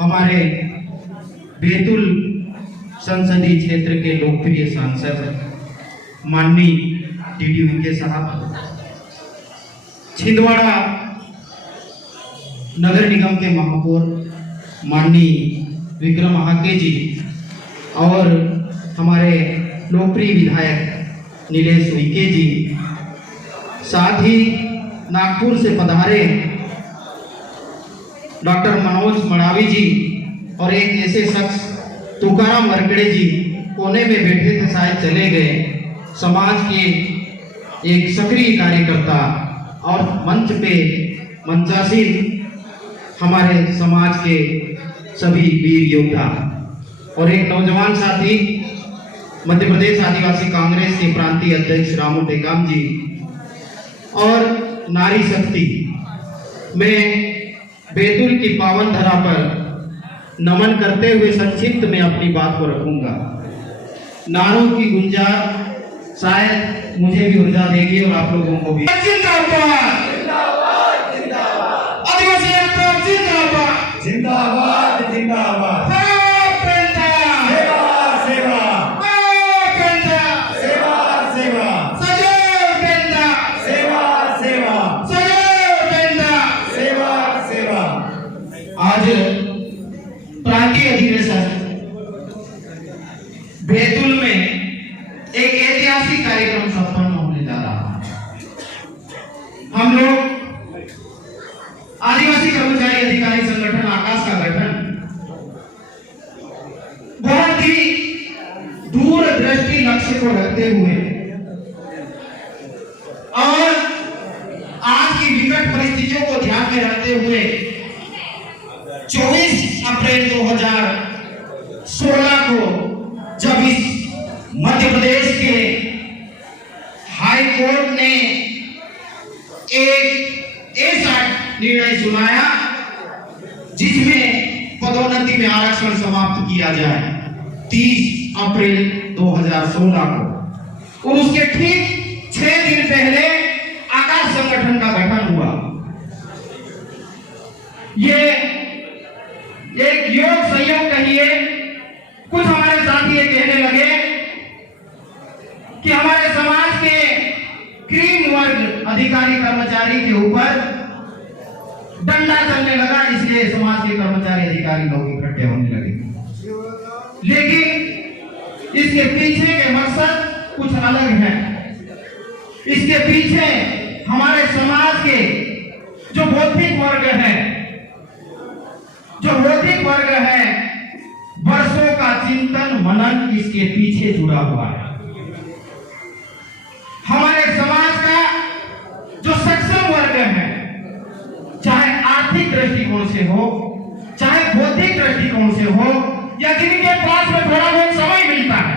हमारे बैतूल संसदीय क्षेत्र के लोकप्रिय सांसद माननीय डीडी विके साहब, छिंदवाड़ा नगर निगम के महापौर माननीय विक्रम महाके जी और हमारे लोकप्रिय विधायक नीलेश उइके जी, साथ ही नागपुर से पधारे डॉक्टर मनोज मड़ावी जी और एक ऐसे शख्स तुकाराम मरकड़े जी कोने में बैठे थे, शायद चले गए, समाज के एक सक्रिय कार्यकर्ता और मंच पे मंचासीन हमारे समाज के सभी वीर योद्धा और एक नौजवान साथी मध्य प्रदेश आदिवासी कांग्रेस के प्रांतीय अध्यक्ष रामू टेकाम जी और नारी शक्ति। मैं बैतूल की पावन धरा पर नमन करते हुए संक्षिप्त में अपनी बात को रखूंगा। नारों की गुंजार शायद मुझे भी ऊर्जा देगी और आप लोगों को भी। जिंदाबाद आदिवासी एकता जिंदाबाद जिंदाबाद जिंदाबाद। आज प्रांतीय अधिवेशन बैतूल में एक ऐतिहासिक कार्यक्रम संपन्न होने जा रहा है। हम लोग आदिवासी कर्मचारी अधिकारी संगठन आकाश का गठन बहुत ही दूरदृष्टि लक्ष्य को रखते हुए और आज की विकट परिस्थितियों को ध्यान में रखते हुए 24 अप्रैल 2016 को जब इस मध्य प्रदेश के हाई कोर्ट ने एक ऐसा निर्णय सुनाया जिसमें पदोन्नति में आरक्षण समाप्त किया जाए 30 अप्रैल 2016 को, और उसके ठीक 6 दिन पहले आकाश संगठन का गठन हुआ। ये एक योग संयोग कहिए, कुछ हमारे साथी ये कहने लगे कि हमारे समाज के क्रीम वर्ग अधिकारी कर्मचारी के ऊपर डंडा चलने लगा, इसलिए समाज के कर्मचारी अधिकारी लोग इकट्ठे होने लगे। लेकिन इसके पीछे के मकसद कुछ अलग है। इसके पीछे हमारे समाज के जो बौद्धिक वर्ग है, वर्षों का चिंतन मनन इसके पीछे जुड़ा हुआ है। हमारे समाज का जो सक्षम वर्ग है, चाहे आर्थिक दृष्टिकोण से हो, चाहे बौद्धिक दृष्टिकोण से हो, या जिनके पास में थोड़ा बहुत समय मिलता है,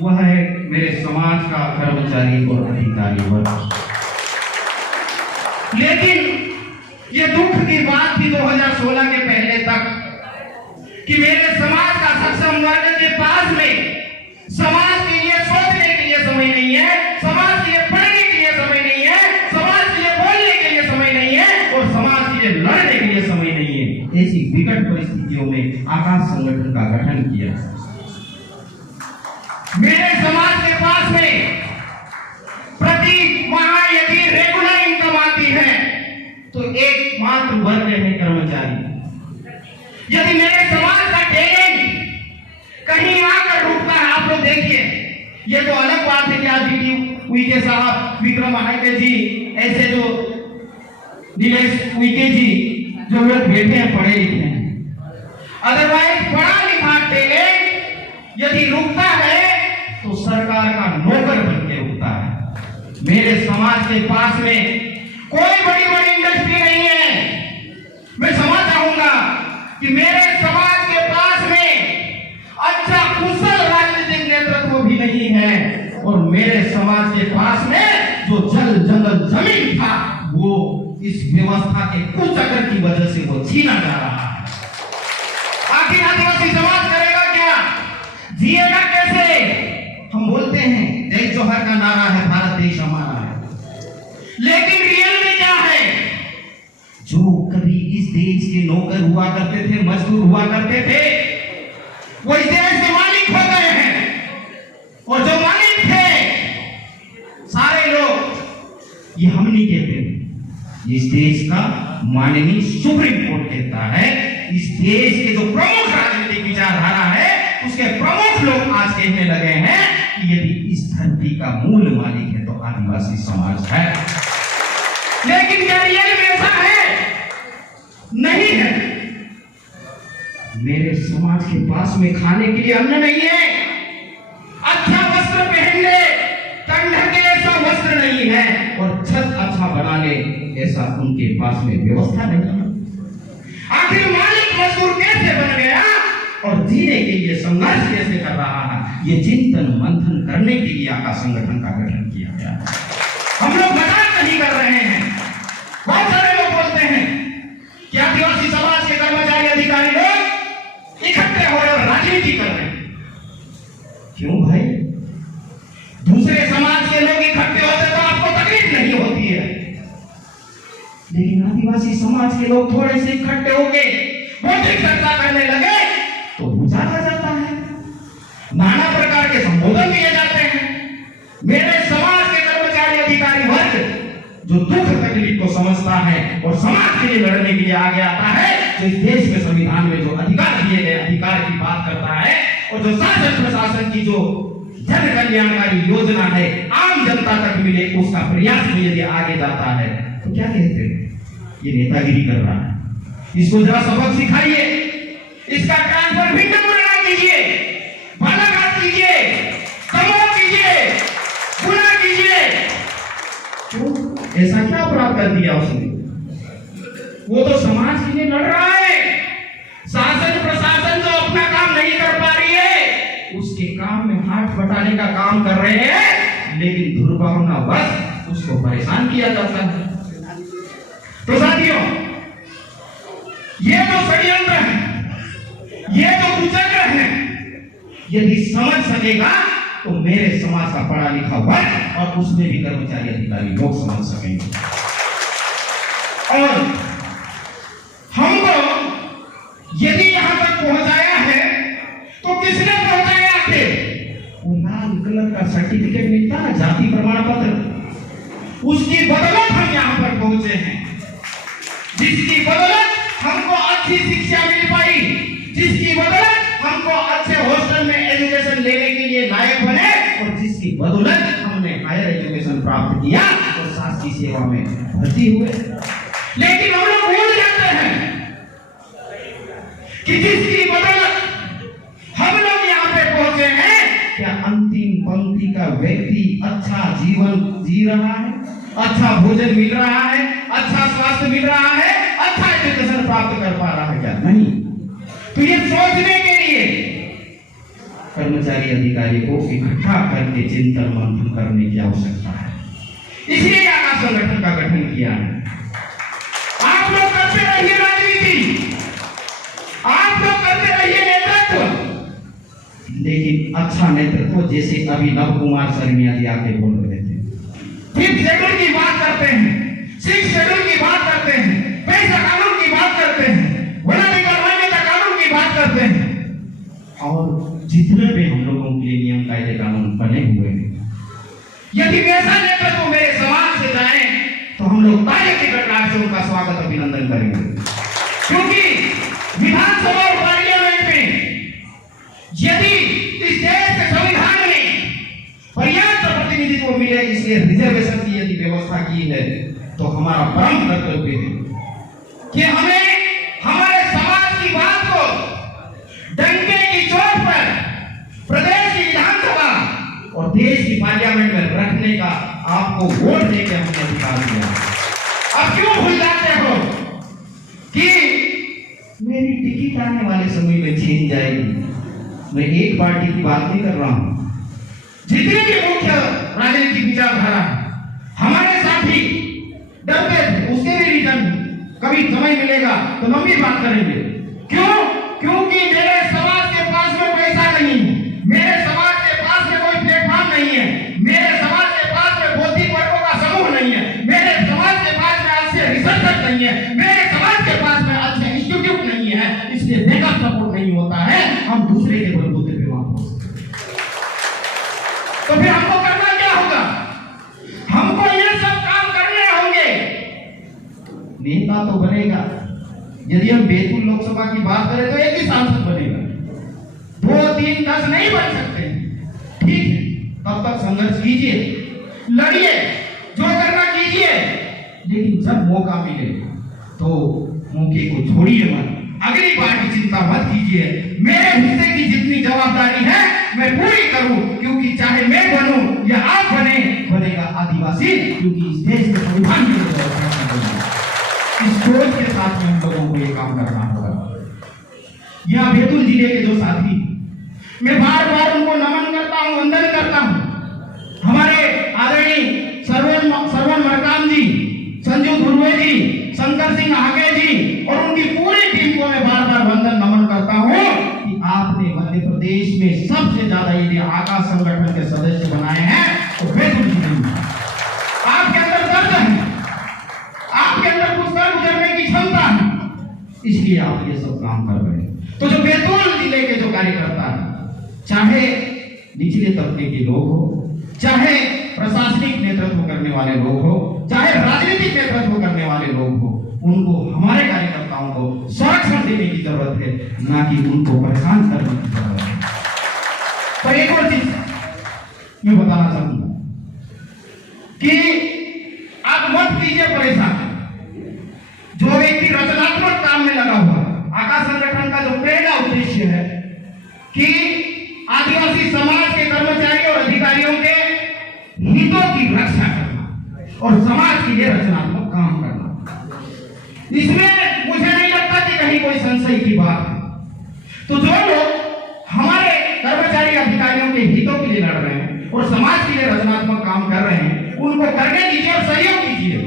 वह है मेरे समाज का कर्मचारी और अधिकारी वर्ग। लेकिन ये दुख की बात थी 2016 के पहले तक कि मेरे समाज का सक्षम वर्ग के पास में समाज के लिए सोचने के लिए समय नहीं है, समाज के लिए पढ़ने के लिए समय नहीं है, समाज के लिए बोलने के लिए समय नहीं है और समाज के लिए लड़ने के लिए समय नहीं है। ऐसी विकट परिस्थितियों में आकाश संगठन का गठन किया। मेरे समाज के पास में प्रति माह यदि रेगुलर इनकम आती है तो एकमात्र वर्ग है कर्मचारी। यदि मेरे समाज का टैलेंट कहीं आकर रुकता है, आप लोग देखिए, ये तो अलग बात है कि आज डीडी उइके साहब, विक्रम महाके जी, ऐसे जो नीलेश उइके जी, जो लोग बैठे हैं पढ़े लिखे हैं, अदरवाइज पढ़ा लिखा टैलेंट यदि रुकता है तो सरकार का नौकर बन के रुकता है। मेरे समाज के पास में कोई बड़ी बड़ी इंडस्ट्री नहीं है। मैं समझ चाहूंगा कि मेरे समाज के पास में अच्छा कुशल राजनीतिक नेतृत्व भी नहीं है और मेरे समाज के पास में जो जल जंगल जमीन था वो इस व्यवस्था के कुचक्र की वजह से वो छीना जा रहा है। आखिर आदिवासी समाज करेगा क्या, जिएगा कैसे? हम बोलते हैं जय जोहर का नारा है, भारत देश हमारा है, लेकिन रियल में क्या है? जो कभी इस देश के नौकर हुआ करते थे, मजदूर हुआ करते थे, वो इस देश के मालिक हो गए हैं। और जो मालिक थे सारे लोग, ये हम नहीं कहते, इस देश का माननीय सुप्रीम कोर्ट कहता है। इस देश के जो प्रमुख राजनीतिक विचारधारा है, उसके प्रमुख लोग आज कहने लगे हैं कि यदि इस धरती का मूल मालिक है तो आदिवासी समाज है। लेकिन क्या रियल में ऐसा है? नहीं है। मेरे समाज के पास में खाने के लिए अन्न नहीं है, अच्छा वस्त्र पहन ले, कंधे के ऐसा वस्त्र नहीं है, और छत अच्छा बना ले ऐसा उनके पास में व्यवस्था नहीं है। आखिर मालिक मजदूर कैसे बन गया और जीने के लिए संघर्ष कैसे कर रहा है, ये चिंतन मंथन करने के लिए आका संगठन का गठन किया गया। हम लोग मजाक नहीं कर रहे हैं। बहुत सारे लोग बोलते हैं कि आदिवासी समाज के कर्मचारी अधिकारी लोग इकट्ठे हो रहे और राजनीति कर रहे हैं। क्यों भाई? दूसरे समाज के लोग इकट्ठे होते तो आपको तकलीफ नहीं होती है, लेकिन आदिवासी समाज के लोग थोड़े से इकट्ठे होके मौखिक चर्चा करने लगे तो बुझा जाता है, नाना प्रकार के संबोधन दिए जाते हैं। मेरे समाज के कर्मचारी अधिकारी वर्ग जो दुख तकलीफ को समझता है और समाज के लिए लड़ने के लिए आगे आता है, जो इस देश में संविधान में जो अधिकार दिए गए अधिकार की बात करता है, और जो शासन प्रशासन की जो जन कल्याणकारी योजना है आम जनता तक मिले, उसका प्रयास में यदि आगे जाता है तो क्या कहते हैं? ये नेतागिरी कर रहा है। इसको जरा सबक सिखाइए, इसका कान पर भिन्न मुद्रा कीजिए, बालाघाट कीजिए, दमोह कीजिए, गुना कीजिए। ऐसा क्या अपराध कर दिया उसने? वो तो समाज के लिए लड़ रहा है। शासन प्रशासन जो अपना काम नहीं कर पा रही है, उसके काम में हाथ बटाने का काम कर रहे हैं, लेकिन दुर्भावनावश उसको परेशान किया जाता है। तो साथियों, ये जो षड्यंत्र है, ये जो कुचक्र है, यदि समझ सकेगा तो मेरे समाज का पढ़ा लिखा वर्ग और उसमें भी कर्मचारी अधिकारी लोग समझ सकेंगे। और हमको यदि यहां तक पहुंचाया है तो किसने पहुंचाया? थे वो लाल कलर का सर्टिफिकेट मिलता है, जाति प्रमाण पत्र, उसकी बदौलत हम यहां पर पहुंचे हैं, जिसकी बदौलत हमको अच्छी शिक्षा मिल पाई, जिसकी बदौलत हमको अच्छे हॉस्टल में एजुकेशन लेने के लिए लायक बने, और जिसकी बदौलत हमने हायर एजुकेशन प्राप्त किया और शासकीय सेवा में भर्ती हुए। लेकिन हम लोग भूल जाते हैं कि जिसकी बदौलत हम लोग यहाँ पे पहुंचे हैं, क्या अंतिम पंक्ति का व्यक्ति अच्छा जीवन जी रहा है, अच्छा भोजन मिल रहा है, अच्छा स्वास्थ्य मिल रहा है, अच्छा एजुकेशन प्राप्त कर पा रहा है क्या? नहीं। तो ये सोचने के लिए कर्मचारी अधिकारी को इकट्ठा करके चिंतन मंथन करने की आवश्यकता है। इसलिए आका संगठन का गठन किया है। आप लोग करते रहिए राजनीति, आप लोग करते रहिए नेतृत्व, लेकिन अच्छा नेतृत्व जैसे अभी नव कुमार शर्मिया जी आके बोल रहे थे, 5th शेड्यूल की बात करते हैं, 6th शेड्यूल की बात करते हैं, पैसा कानून की बात करते हैं, वनाधिकार मान्यता कानून की बात करते हैं, और जितने भी हम लोगों के लिए नियम कायदे कानून बने हुए हैं, यदि वैसा नेतृत्व मेरे समाज से जाए तो हम लोग ताली की गड़गड़ाहट से उनका स्वागत अभिनंदन करेंगे। क्योंकि विधानसभा और पार्लियामेंट में यदि इस देश के संविधान में पर्याप्त प्रतिनिधित्व मिले, इसलिए रिजर्वेशन की यदि व्यवस्था की है, तो हमारा परम कर्तव्य है कि हमें हमारे समाज की बात को डंके की चोट पर प्रदेश की विधानसभा और देश की पार्लियामेंट में रखने का आपको वोट देकर हमने अधिकार दिया। अब क्यों भूल जाते हो कि मेरी टिकट आने वाले समय में छीन जाएगी? मैं एक पार्टी की बात नहीं कर रहा हूं, जितने भी मुख्य राजनीतिक विचारधारा हमारे साथी डरते थे, उसके भी रीजन कभी समय मिलेगा तो हम भी बात करेंगे। क्यों? क्योंकि मेरे समाज के पास में पैसा नहीं है, मेरे समाज के पास में कोई प्लेटफॉर्म नहीं है, मेरे समाज के पास में बौद्धिक वर्गों का समूह नहीं है, मेरे समाज के पास में आज से रिसर्चर नहीं है, मेरे नेता तो बनेगा। यदि हम बैतूल लोकसभा की बात करें तो एक ही सांसद बनेगा, 2, 3, 10 नहीं बन सकते। ठीक है, तब तक संघर्ष कीजिए, लड़िए, जो करना कीजिए, लेकिन जब मौका मिले तो मौके को छोड़िए मत। अगली बार की चिंता मत कीजिए। मेरे हिस्से की जितनी जवाबदारी है मैं पूरी करूं, क्योंकि चाहे मैं बनूं या आप बने, बनेगा आदिवासी, क्योंकि इस देश के संविधान की इस सोच के साथ में हम लोगों को ये काम करना होगा। यह बैतूल जिले के जो साथी, मैं बार बार उनको नमन करता हूं, वंदन करता हूं। हमारे आदरणीय सरवन मरकाम जी, संजू धुर्वे जी, शंकर सिंह आगे जी और उनकी पूरी टीम को मैं बार बार वंदन नमन करता हूं कि आपने मध्य प्रदेश में सबसे ज्यादा यदि आकाश संगठन के सदस्य बनाए हैं तो बैतूल जिले में। आपके अंदर दर्द है, आपके अंदर कुछ कर गुजरने की क्षमता है, इसलिए आप ये सब काम कर रहे हैं। तो जो बैतूल जिले के जो कार्यकर्ता हैं, चाहे निचले तबके के लोग हो, चाहे प्रशासनिक नेतृत्व करने वाले लोग हो, चाहे राजनीतिक नेतृत्व करने वाले लोग हो, उनको हमारे कार्यकर्ताओं को संरक्षण देने की जरूरत है, ना कि उनको परेशान करने की जरूरत है। पर एक और चीज मैं बताना चाहूंगा कि आप मत कीजिए परेशान। जो व्यक्ति रचनात्मक काम में लगा हुआ, आकाश संगठन का जो पहला उद्देश्य है कि आदिवासी समाज के कर्मचारियों और अधिकारियों के हितों की रक्षा करना और समाज के लिए रचनात्मक काम करना, इसमें मुझे नहीं लगता कि कहीं कोई संशय की बात है। तो जो लोग हमारे कर्मचारी अधिकारियों के हितों के लिए लड़ रहे हैं और समाज के लिए रचनात्मक काम कर रहे हैं, उनको करने दीजिए और सहयोग कीजिए।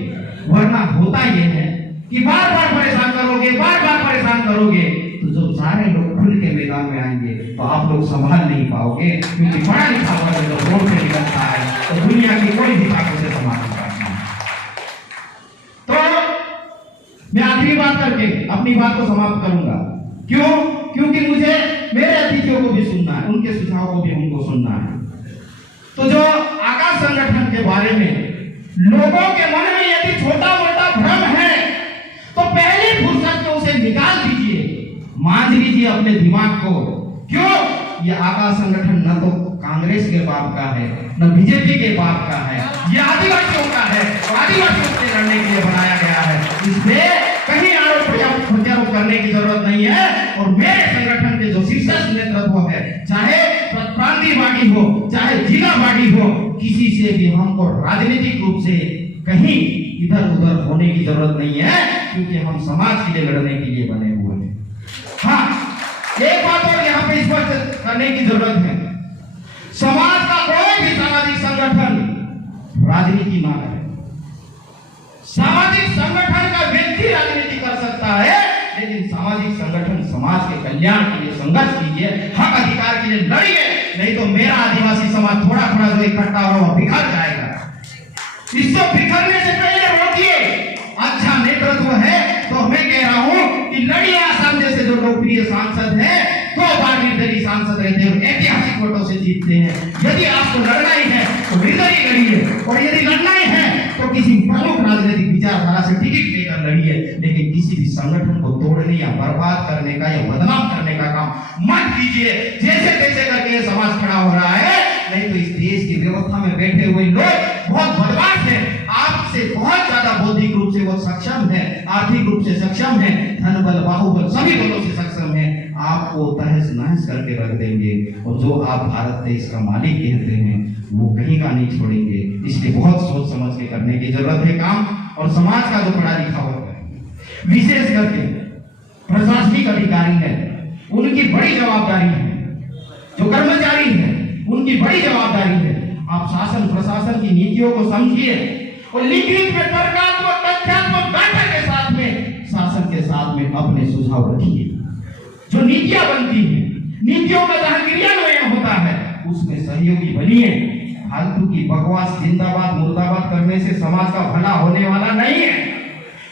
वरना होता यह है कि बार बार परेशान करोगे, बार बार परेशान करोगे, तो जो सारे लोग खुल के मैदान में आएंगे तो आप लोग संभाल नहीं पाओगे, क्योंकि पढ़ा लिखा हुआ जो रोड पे निकलता है तो दुनिया की कोई भी ताकत से संभाल नहीं पाता। तो मैं आखिरी बात करके अपनी बात को समाप्त करूंगा। क्यों? क्योंकि मुझे मेरे अतिथियों को भी सुनना है, उनके सुझाव को भी हमको सुनना है। तो जो आकाश संगठन के बारे में लोगों के मन में यदि छोटा मोटा भ्रम है तो पहली फुर्सत में उसे निकाल दीजिए, मान लीजिए अपने दिमाग को। क्यों? ये आकाश संगठन न तो कांग्रेस के बाप का है, न बीजेपी के बाप का है, ये आदिवासियों का है और आदिवासियों से लड़ने के लिए बनाया गया है। इसलिए कहीं आरोप प्रत्यारोप करने की जरूरत नहीं है। और मेरे संगठन के जो शीर्ष नेतृत्व है, चाहे प्रांतीयवादी हो, चाहे जिलावादी हो, किसी से भी हमको राजनीतिक रूप से कहीं इधर उधर होने की जरूरत नहीं है, क्योंकि हम समाज के लिए लड़ने के लिए बने हुए हैं। हाँ, एक बात और यहाँ पे स्पष्ट करने की जरूरत है, समाज का कोई भी सामाजिक संगठन राजनीति ना करे। सामाजिक संगठन का व्यक्ति राजनीति कर सकता है, लेकिन सामाजिक संगठन समाज के कल्याण के लिए संघर्ष कीजिए, हक अधिकार के लिए लड़िए, नहीं तो मेरा आदिवासी समाज थोड़ा थोड़ा जो इकट्ठा हो बिखर जाएगा। इसको बिखरने से पहले रोकिए। अच्छा नेतृत्व है तो मैं कह रहा हूं कि लड़िए। आसाम जैसे जो लोकप्रिय सांसद है, 2 बार निर्दलीय सांसद रहते हैं, ऐतिहासिक वोटों से जीतते हैं। यदि आपको लड़ना ही है तो निर्दलीय लड़िए, और यदि लड़ना ही है तो किसी प्रमुख राजनीतिक विचारधारा से टिकट लेकर लड़िए, लेकिन किसी भी संगठन को तोड़ने या बर्बाद करने का या बदनाम करने का काम मत कीजिए। जैसे तैसे करके समाज खड़ा हो रहा है, नहीं तो इस देश की व्यवस्था में बैठे हुए लोग बहुत बदमाश हैं, आपसे बहुत ज्यादा बौद्धिक रूप से वो सक्षम है, आर्थिक रूप से सक्षम है, धन बल बाहुबल सभी बलों से सक्षम है, आपको तहस नहस करके रख देंगे। और जो आप भारत देश का मालिक कहते हैं वो कहीं का नहीं छोड़ेंगे। इसलिए बहुत सोच समझ के करने की जरूरत है काम। और समाज का जो पढ़ा लिखा होता है, विशेष करके प्रशासनिक अधिकारी है, उनकी बड़ी जवाबदारी है। जो कर्मचारी है उनकी बड़ी जवाबदारी है। आप शासन प्रशासन की नीतियों को समझिए और लिखित में तर्कात्मक तथ्यात्मक डाटा के साथ में शासन के साथ में अपने सुझाव रखिए। जो नीतियां बनती हैं, नीतियों का जहां क्रियान्वयन होता है उसमें सहयोगी बनिए। फालतू की बकवास जिंदाबाद मुर्दाबाद करने से समाज का भला होने वाला नहीं है।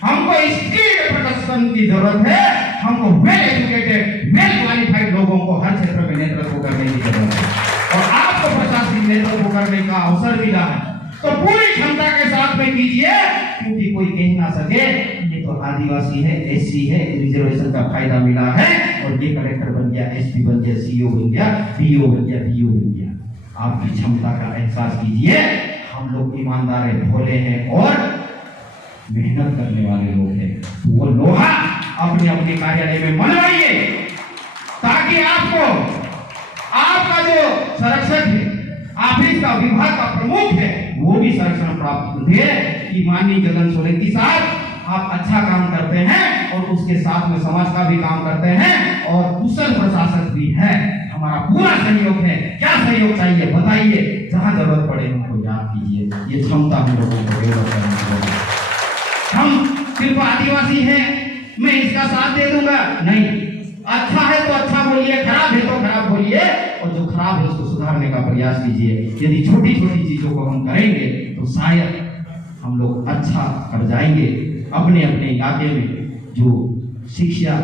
हमको स्किल्ड प्रशासन की जरूरत है, हमको वेल एजुकेटेड वेल क्वालिफाइड लोगों को हर क्षेत्र में नेतृत्व करने की जरूरत है। और आपको प्रशासनिक नेतृत्व करने का अवसर मिला है तो पूरी क्षमता के साथ में कीजिए, क्योंकि कोई कह ना सके ये तो आदिवासी है, एससी है, रिजर्वेशन का फायदा मिला है और ये कलेक्टर बन गया, एसपी बन गया, सीओ बन गया, बीओ बन गया, बीओ बन गया। आपकी क्षमता का एहसास कीजिए। हम लोग ईमानदार है, भोले हैं और मेहनत करने वाले लोग हैं। तो वो लोहा अपने अपने कार्यालय में मनवाइए ताकि आपको आपका जो संरक्षक है, ऑफिस का विभाग का प्रमुख है, वो भी संरक्षण प्राप्त होते कि माननीय जगन सोलंकी साहब आप अच्छा काम करते हैं और उसके साथ में समाज का भी काम करते हैं और कुशल प्रशासक भी है। हमारा पूरा सहयोग है। क्या सहयोग चाहिए बताइए, जहां जरूरत पड़े हमको याद कीजिए। ये क्षमता हम लोगों को डेवलप करने की जरूरत है। हम सिर्फ आदिवासी हैं, मैं इसका साथ दे दूंगा नहीं। अच्छा है तो अच्छा बोलिए, खराब है तो खराब बोलिए और जो खराब है उसको सुधारने का प्रयास कीजिए। यदि छोटी छोटी चीजों को हम करेंगे तो शायद हम लोग अच्छा कर जाएंगे। अपने अपने इलाके में जो शिक्षा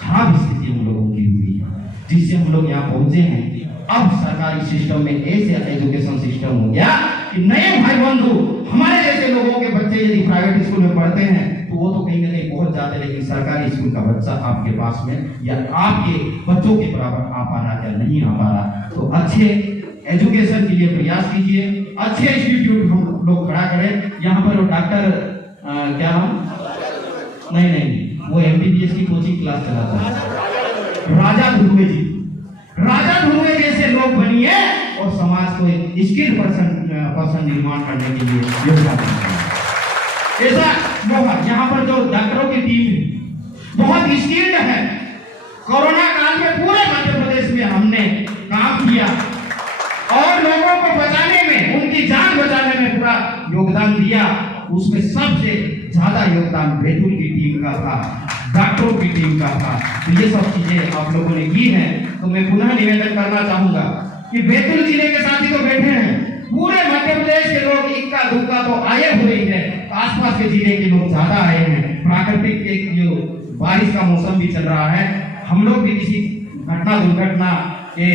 खराब स्थिति हम लोगों की हुई है, जिससे हम लोग यहाँ पहुंचे हैं। अब सरकारी सिस्टम में ऐसे एजुकेशन सिस्टम हो गया कि नए भाई बंधु हमारे जैसे लोगों के बच्चे यदि प्राइवेट स्कूल में पढ़ते हैं तो वो तो कहीं ना कहीं पहुंच जाते हैं, लेकिन सरकारी स्कूल का बच्चा आपके पास में या आपके बच्चों के बराबर आ पा रहा या नहीं आ पा रहा। तो अच्छे एजुकेशन के लिए प्रयास कीजिए, अच्छे इंस्टीट्यूट हम लोग खड़ा करें। यहाँ पर वो डॉक्टर क्या नाम, नहीं वो एमबीबीएस की कोचिंग क्लास चलाता है, राजा धुर्वे जी। राजा धुर्वे जैसे लोग बनिए और समाज को एक स्किल पर्सन निर्माण करने के लिए योगदान करें। ऐसा लोग यहाँ पर जो डॉक्टरों की टीम है बहुत स्किल्ड है। कोरोना काल में पूरे मध्य प्रदेश में हमने काम किया और लोगों को बचाने में, उनकी जान बचाने में पूरा योगदान दिया। उसमें सबसे ज्यादा योगदान बैतूल की टीम का था, डॉक्टरों की टीम का था। तो ये सब चीजें आप लोगों ने की हैं। तो मैं पुनः निवेदन करना चाहूंगा कि बैतूल जिले के साथी तो बैठे हैं, पूरे मध्य प्रदेश के लोग इक्का दुक्का तो आए हुए हैं, आसपास के जिले के लोग ज्यादा आए हैं। प्राकृतिक एक जो बारिश का मौसम भी चल रहा है, हम लोग भी किसी घटना दुर्घटना के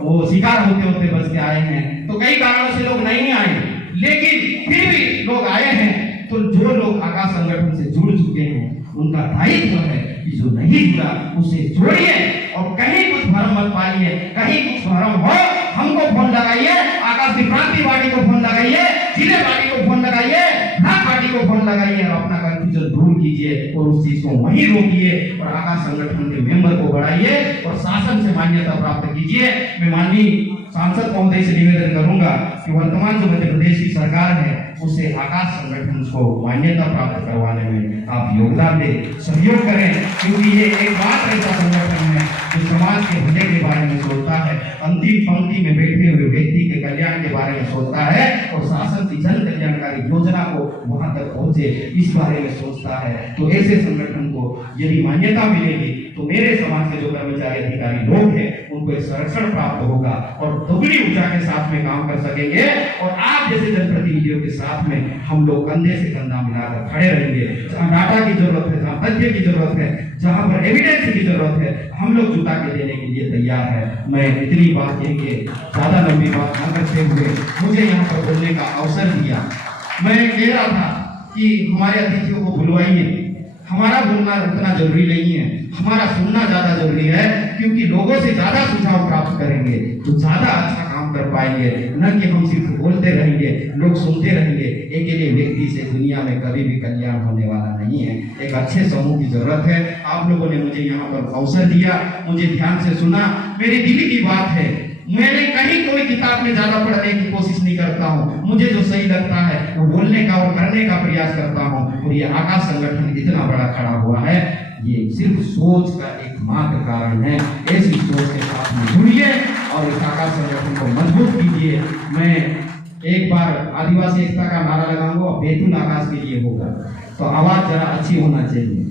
वो शिकार होते होते बच के आए हैं। तो कई कारणों से लोग नहीं आए, लेकिन फिर भी लोग आए हैं। तो जो लोग आकाश संगठन से जुड़ चुके हैं उनका दायित्व है कि जो नहीं जुड़ा उसे जोड़िए और कहीं कुछ भ्रम मत पाइए। कहीं कुछ भ्रम हो हमको फोन लगाइए, आकाश की क्रांति पार्टी को फोन लगाइए, जिले पार्टी को फोन लगाइए, भाग पार्टी को फोन लगाइए और अपना कंफ्यूजन दूर कीजिए और उस चीज को वहीं रोकिए और आकाश संगठन के मेंबर को बढ़ाइए और शासन से मान्यता प्राप्त कीजिए। मैं माननीय सांसद महोदय से निवेदन करूंगा कि वर्तमान जो मध्य प्रदेश की सरकार है उसे आकाश संगठन को मान्यता प्राप्त करवाने में आप योगदान दें, सहयोग करें, क्योंकि ये एकमात्र ऐसा संगठन है जो समाज के भले के बारे में सोचता है, अंतिम पंक्ति में बैठे हुए व्यक्ति के कल्याण के बारे में सोचता है और शासन की जन कल्याणकारी योजना को वहां तक पहुंचे इस बारे में सोचता है। तो ऐसे संगठन को यदि मान्यता मिलेगी तो मेरे समाज के जो कर्मचारी अधिकारी लोग हैं उनको एक संरक्षण प्राप्त होगा और दोगुनी ऊर्जा के साथ में काम कर सकेंगे और आप जैसे जनप्रतिनिधियों के साथ में हम लोग कंधे से कंधा मिलाकर खड़े रहेंगे। जहाँ डाटा की जरूरत है, जहाँ तथ्य की जरूरत है, जहाँ पर एविडेंस की जरूरत है, हम लोग जुटा के देने के लिए तैयार है। मैं इतनी बात कह के ज्यादा लंबी बात न करते हुए मुझे यहाँ पर बोलने का अवसर दिया। मैं कह रहा था कि हमारे अतिथियों को बुलवाइए, हमारा बोलना उतना जरूरी नहीं है, हमारा सुनना ज्यादा जरूरी है, क्योंकि लोगों से ज्यादा सुझाव प्राप्त करेंगे तो ज्यादा अच्छा काम कर पाएंगे। न कि हम सिर्फ बोलते रहेंगे, लोग सुनते रहेंगे। अकेले व्यक्ति से दुनिया में कभी भी कल्याण होने वाला नहीं है, एक अच्छे समूह की जरूरत है। आप लोगों ने मुझे यहाँ पर अवसर दिया, मुझे ध्यान से सुना, मेरे दिल की बात है। मैंने कहीं कोई किताब में ज्यादा पढ़ने की कोशिश नहीं करता हूँ, मुझे जो सही लगता है वो बोलने का और करने का प्रयास करता हूँ। और ये आकाश संगठन इतना बड़ा खड़ा हुआ है, ये सिर्फ सोच का एकमात्र कारण है। ऐसी सोच के साथ में जुड़िए और इस आकाश संगठन को मजबूत कीजिए। मैं एक बार आदिवासी एकता का नारा लगाऊंगा, बैतूल आकाश के लिए होगा, तो आवाज जरा अच्छी होना चाहिए।